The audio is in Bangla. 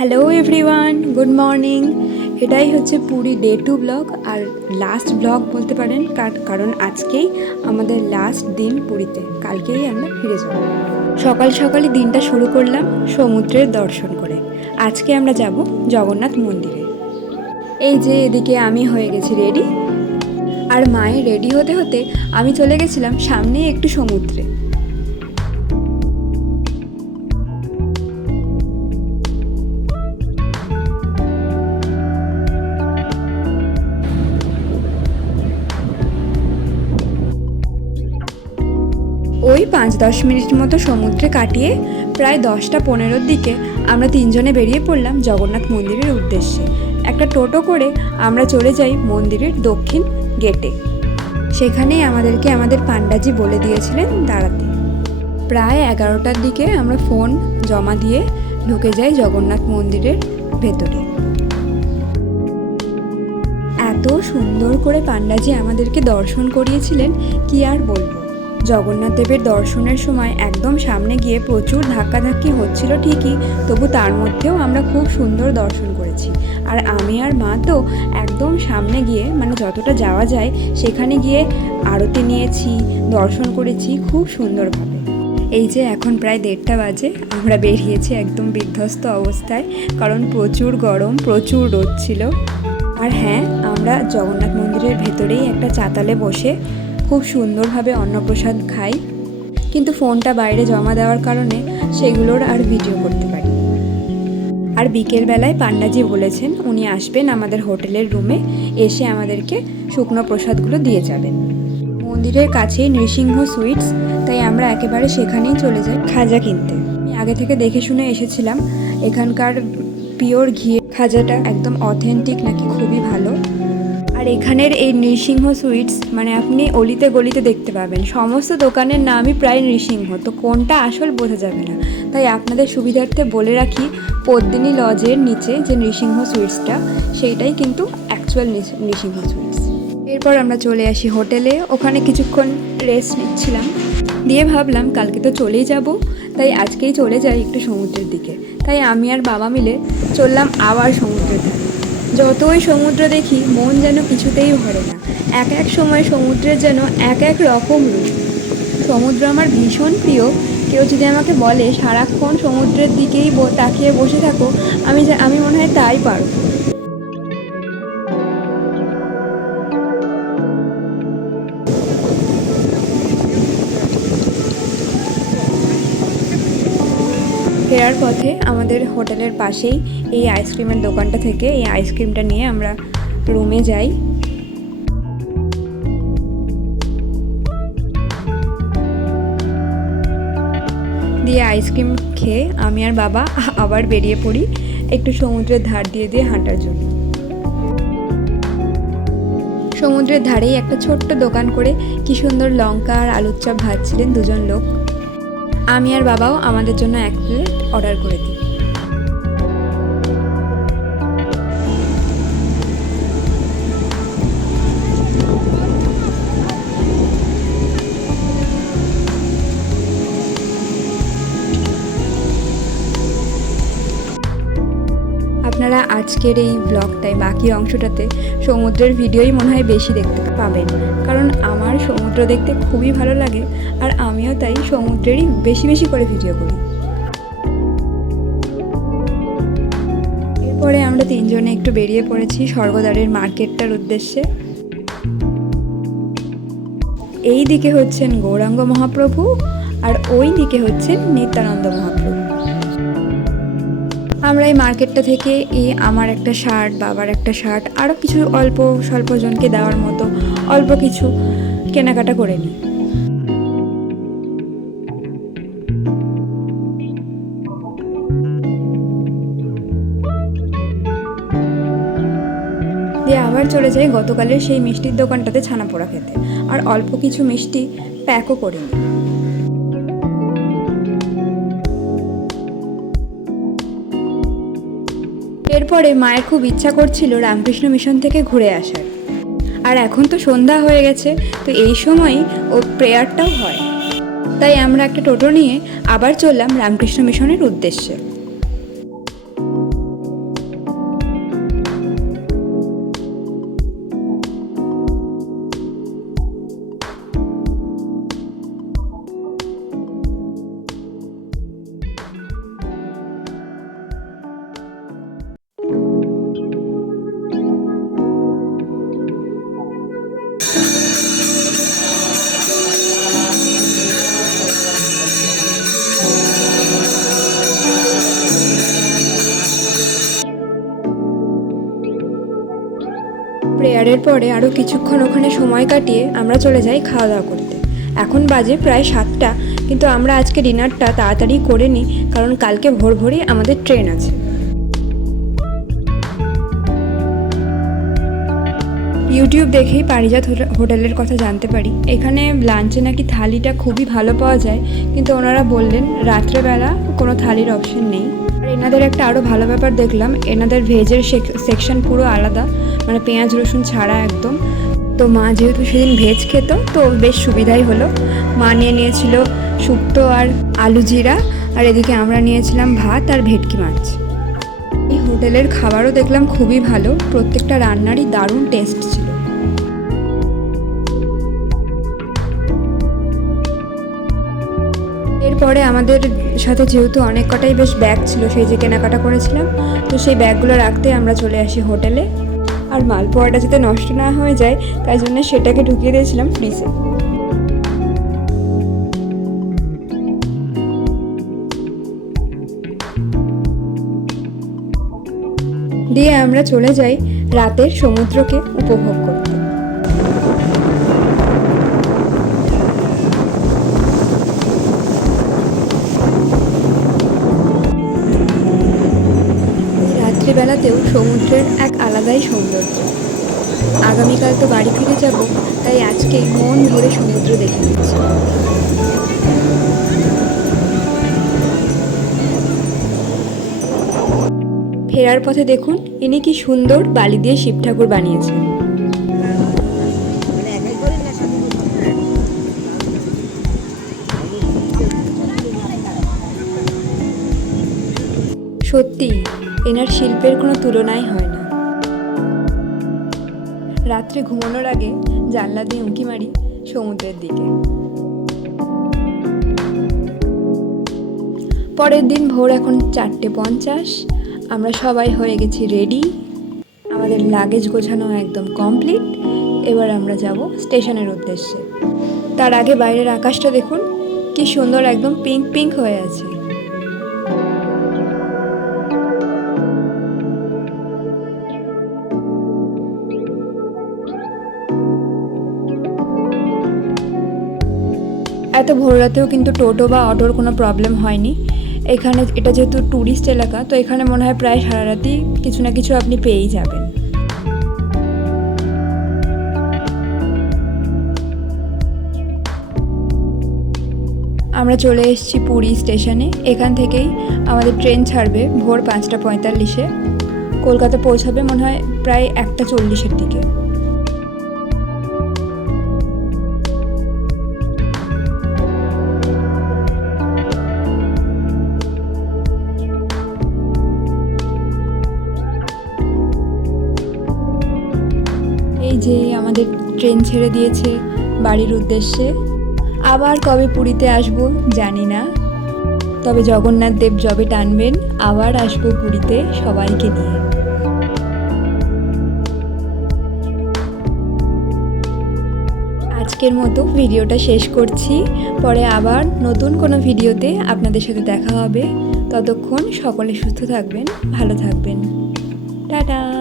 Hello everyone, good morning. এটাই হচ্ছে পুরী ডে 2 ব্লগ আর লাস্ট ব্লগ বলতে পারেন, কারণ আজকেই আমাদের লাস্ট দিন পুরীতে। কালকেই আমরা ফিরে যাব। সকাল সকালই দিনটা শুরু করলাম সমুদ্রের দর্শন করে। আজকে আমরা যাব জগন্নাথ মন্দিরে। এই যে এদিকে আমি হয়ে গেছি রেডি, আর মায়ের রেডি হতে হতে আমি চলে গেছিলাম সামনে একটু সমুদ্রে। ওই 5-10 মিনিট মতো সমুদ্রে কাটিয়ে প্রায় 10টা 15-র দিকে আমরা তিনজনে বেরিয়ে পড়লাম জগন্নাথ মন্দিরের উদ্দেশ্যে। একটা টোটো করে আমরা চলে যাই মন্দিরের দক্ষিণ গেটে। সেখানেই আমাদেরকে আমাদের পান্ডাজি বলে দিয়েছিলেন দাঁড়াতে। প্রায় 11টার দিকে আমরা ফোন জমা দিয়ে ঢুকে যাই জগন্নাথ মন্দিরের ভেতরে। এত সুন্দর করে পান্ডাজি আমাদেরকে দর্শন করিয়েছিলেন, কি আর বলবো। জগন্নাথ দেবের দর্শনের সময় একদম সামনে গিয়ে প্রচুর ধাক্কাধাক্কি হচ্ছিল ঠিকই, তবু তার মধ্যেও আমরা খুব সুন্দর দর্শন করেছি। আর আমি আর মা তো একদম সামনে গিয়ে, মানে যতটা যাওয়া যায় সেখানে গিয়ে আরতি নিয়েছি, দর্শন করেছি খুব সুন্দরভাবে। এই যে এখন প্রায় 1:30 বাজে, আমরা বেরিয়েছি একদম বিধ্বস্ত অবস্থায়, কারণ প্রচুর গরম, প্রচুর রোদ ছিল। আর হ্যাঁ, আমরা জগন্নাথ মন্দিরের ভেতরেই একটা চাতালে বসে খুব সুন্দরভাবে অন্নপ্রসাদ খাই, কিন্তু ফোনটা বাইরে জমা দেওয়ার কারণে সেগুলোর আর ভিডিও করতে পারি। আর বিকেলবেলায় পান্ডাজি বলেছেন উনি আসবেন আমাদের হোটেলের রুমে, এসে আমাদেরকে শুকনো প্রসাদগুলো দিয়ে যাবেন। মন্দিরের কাছেই নৃসিংহ সুইটস, তাই আমরা একেবারে সেখানেই চলে যাই খাজা কিনতে। আমি আগে থেকে দেখে শুনে এসেছিলাম এখানকার পিওর ঘি খাজাটা একদম অথেন্টিক নাকি খুবই ভালো। আর এখানের এই নৃসিংহ সুইটস মানে আপনি অলিতে গলিতে দেখতে পাবেন, সমস্ত দোকানের নামই প্রায় নৃসিংহ, তো কোনটা আসল বোঝা যাবে না। তাই আপনাদের সুবিধার্থে বলে রাখি, পদ্মিনী লজের নিচে যে নৃসিংহ সুইটসটা, সেইটাই কিন্তু অ্যাকচুয়াল নৃসিংহ সুইটস। এরপর আমরা চলে আসি হোটেলে, ওখানে কিছুক্ষণ রেস্ট নিচ্ছিলাম, দিয়ে ভাবলাম কালকে তো চলেই যাব, তাই আজকেই চলে যাই একটু সমুদ্রের দিকে। তাই আমি আর বাবা মিলে চললাম আবার সমুদ্রের ধারে। যতই সমুদ্র দেখি মন যেন কিছুতেই ভরে না, এক এক সময় সমুদ্রের যেন এক এক রকম রূপ। সমুদ্র আমার ভীষণ প্রিয়। কেউ যদি আমাকে বলে সারাক্ষণ সমুদ্রের দিকেই তাকিয়ে বসে থাকো, আমি মনে হয় তাই পারব। ফেরার পথে আমাদের হোটেলের পাশেই এই আইসক্রিমের দোকানটা থেকে এই আইসক্রিমটা নিয়ে আমরা রুমে যাই। দিয়ে আইসক্রিম খেয়ে আমি আর বাবা আবার বেরিয়ে পড়ি একটু সমুদ্রের ধার দিয়ে হাঁটার জন্য। সমুদ্রের ধারেই একটা ছোট্ট দোকান করে কি সুন্দর লঙ্কা আর আলুর চপ ভাজছিলেন দুজন লোক। আমি আর বাবাও আমাদের জন্য 1 প্লেট অর্ডার করে দিই। আপনারা আজকের এই ব্লগটায় বাকি অংশটাতে সমুদ্রের ভিডিওই মনে হয় বেশি দেখতে পাবেন, কারণ আমার সমুদ্র দেখতে খুবই ভালো লাগে, আর আমিও তাই সমুদ্রেরই বেশি বেশি করে ভিডিও করি। এরপরে আমরা তিনজনে একটু বেরিয়ে পড়েছি স্বর্গদ্বারের মার্কেটটার উদ্দেশ্যে। এই দিকে হচ্ছেন গৌরাঙ্গ মহাপ্রভু, আর ওই দিকে হচ্ছেন নিত্যানন্দ মহাপ্রভু। আমরা এই মার্কেটটা থেকে আমার একটা শার্ট, বাবার একটা শার্ট, আরও কিছু অল্প স্বল্প জনকে দেওয়ার মতো অল্প কিছু কেনাকাটা করে নিই। দিয়ে আবার চলে যাই গতকালের সেই মিষ্টির দোকানটাতে ছানা পোড়া খেতে, আর অল্প কিছু মিষ্টি প্যাকও করে নিই। এরপরে মায়ের খুব ইচ্ছা করছিল রামকৃষ্ণ মিশন থেকে ঘুরে আসার, আর এখন তো সন্ধ্যা হয়ে গেছে, তো এই সময়ই ও প্রেয়ারটাও হয়। তাই আমরা একটা টোটো নিয়ে আবার চললাম রামকৃষ্ণ মিশনের উদ্দেশ্যে। প্রেয়ারের পরে আরও কিছুক্ষণ ওখানে সময় কাটিয়ে আমরা চলে যাই খাওয়া দাওয়া করতে। এখন বাজে প্রায় 7টা, কিন্তু আমরা আজকে ডিনারটা তাড়াতাড়ি করে নিই, কারণ কালকে ভোর ভোরই আমাদের ট্রেন আছে। ইউটিউব দেখেই পারিজাত হোটেলের কথা জানতে পারি। এখানে লাঞ্চে নাকি থালিটা খুবই ভালো পাওয়া যায়, কিন্তু ওনারা বললেন রাত্রেবেলা কোনো থালির অপশন নেই। আর এনাদের একটা আরও ভালো ব্যাপার দেখলাম, এনাদের ভেজের সেকশন পুরো আলাদা, মানে পেঁয়াজ রসুন ছাড়া একদম। তো মা যেহেতু সেদিন ভেজ খেত, তো বেশ সুবিধাই হলো। মা নিয়েছিল শুক্তো আর আলু জিরা, আর এদিকে আমরা নিয়েছিলাম ভাত আর ভেটকি মাছ। এই হোটেলের খাবারও দেখলাম খুবই ভালো, প্রত্যেকটা রান্নারই দারুণ টেস্ট ছিল। এরপরে আমাদের সাথে যেহেতু অনেক কটাই বেশ ব্যাগ ছিল, সেই যে কেনাকাটা করেছিলাম, তো সেই ব্যাগগুলো রাখতে আমরা চলে আসি হোটেলে। আর মালপোয়াটা যাতে নষ্ট না হয়ে যায় তাই জন্য সেটাকে ঢুকিয়ে দিয়েছিলাম ফ্রিজে। দিয়ে আমরা চলে যাই রাতের সমুদ্রকে উপভোগ করতে। রাত্রিবেলাতেও সমুদ্রের এক আলাদাই সৌন্দর্য। আগামীকাল তো বাড়ি ফিরে যাব, তাই আজকে মন ভরে সমুদ্র দেখে নিচ্ছি। ফেরার পথে দেখুন ইনি কি সুন্দর বালি দিয়ে শিব ঠাকুর বানিয়েছেন। সত্যি এনার শিল্পের কোনো তুলনাই হয় না। রাত্রে ঘুমানোর আগে জানলা দিয়ে উঁকি মারি সমুদ্রের দিকে। পরের দিন ভোর এখন 4:50, আমরা সবাই হয়ে গেছি রেডি, আমাদের লাগেজ গোছানো একদম কমপ্লিট। এবার আমরা যাব স্টেশনের উদ্দেশ্যে। তার আগে বাইরের আকাশটা দেখুন কি সুন্দর, একদম পিঙ্ক পিঙ্ক হয়ে আছে। এত ভোর রাতেও কিন্তু টোটো বা অটোর কোনো প্রবলেম হয়নি এখানে। এটা যেহেতু ট্যুরিস্ট এলাকা, তো এখানে মনে হয় প্রায় সারা রাতই কিছু না কিছু আপনি পেয়েই যাবেন। আমরা চলে এসেছি পুরী স্টেশনে। এখান থেকেই আমাদের ট্রেন ছাড়বে ভোর 5:45-এ, কলকাতা পৌঁছাবে মনে হয় প্রায় 1:40-এর দিকে। এই যে আমাদের ট্রেন ছেড়ে দিয়েছে বাড়ির উদ্দেশ্যে। আবার কবে পুরীতে আসবো জানি না, তবে জগন্নাথ দেব যবে টানবেন আবার আসবো পুরীতে সবাইকে নিয়ে। আজকের মতো ভিডিওটা শেষ করছি, পরে আবার নতুন কোনো ভিডিওতে আপনাদের সাথে দেখা হবে। ততক্ষণ সকলে সুস্থ থাকবেন, ভালো থাকবেন, টাটা।